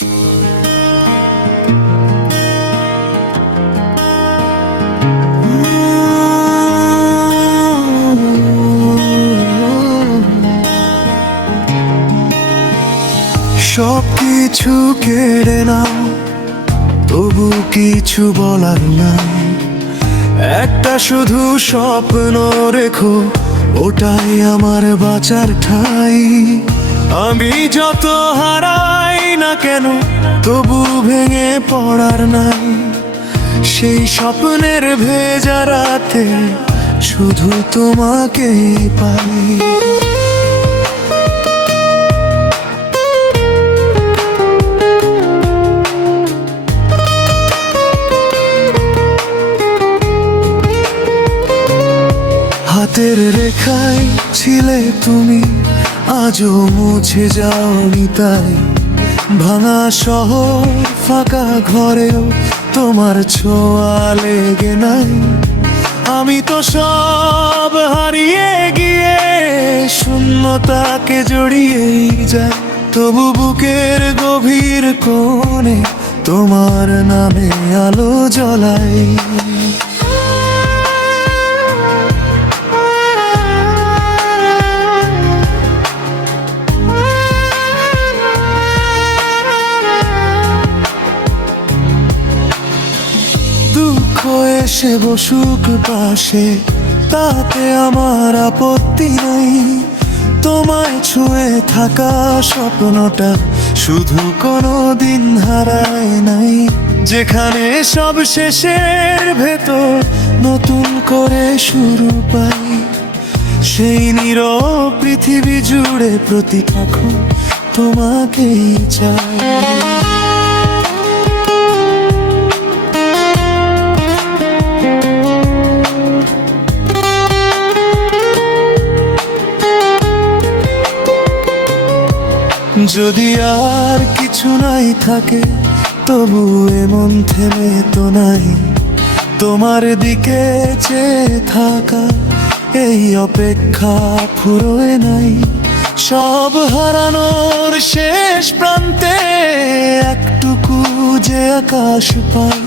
সবকিছু কেড়ে নাও, তবু কিছু বলার নাই। একটা শুধু স্বপ্ন রেখো, ওটাই আমার বাঁচার ঠাই। আমি যত হারাই না কেন, তবু ভেঙে পড়ার নাই। সেই স্বপ্নের ভেজা রাতে শুধু তোমাকেই পাই। হাতের রেখায় ছিলে তুমি, আজও মুছে যাওনি তাই। ভাঙা শহর ফাঁকা ঘরেও তোমার ছোঁয়া লেগে নাই। আমি তো সব হারিয়ে গিয়ে শূন্যতাকে জড়িয়েই যাই। তবু বুকের গভীর কোণে তোমার নামে আলো জ্বলাই। দুঃখ এসে বসুক পাশে, তাতে আমার আপত্তি নাই। তোমায় ছুঁয়ে থাকা স্বপ্নটা শুধু কোনোদিন হারায় নাই। যেখানে সব শেষের ভেতর নতুন করে শুরু পাই। সেই নীরব পৃথিবী জুড়ে প্রতিক্ষণ তোমাকেই চাই। যদি আর কিছু নাই থাকে, তবু এমন থেমে তো নাই। তোমার দিকে চেয়ে থাকা এই অপেক্ষা ফুরোয় নাই। সব হারানোর শেষ প্রান্তে একটুকু যে আকাশ পাই।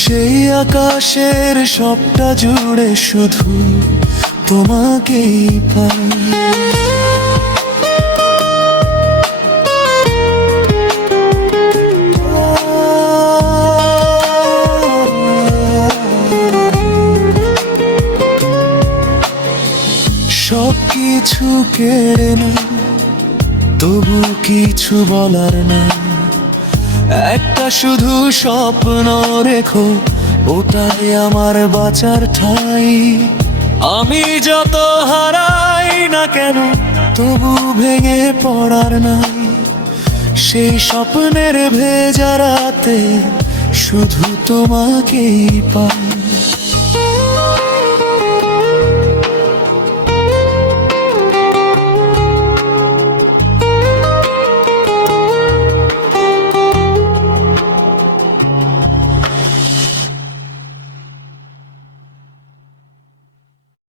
সেই আকাশের সবটা জুড়ে শুধু তোমাকেই পাই। সবকিছু কেড়ে নাও, তবু কিছু বলার নাই। একটা শুধু স্বপ্ন রেখো, ওটাই আমার বাঁচার ঠাই। আমি যত হারাই না কেন, তবু ভেঙে পড়ার নাই। সেই স্বপ্নের ভেজা রাতে শুধু তোমাকেই পাই।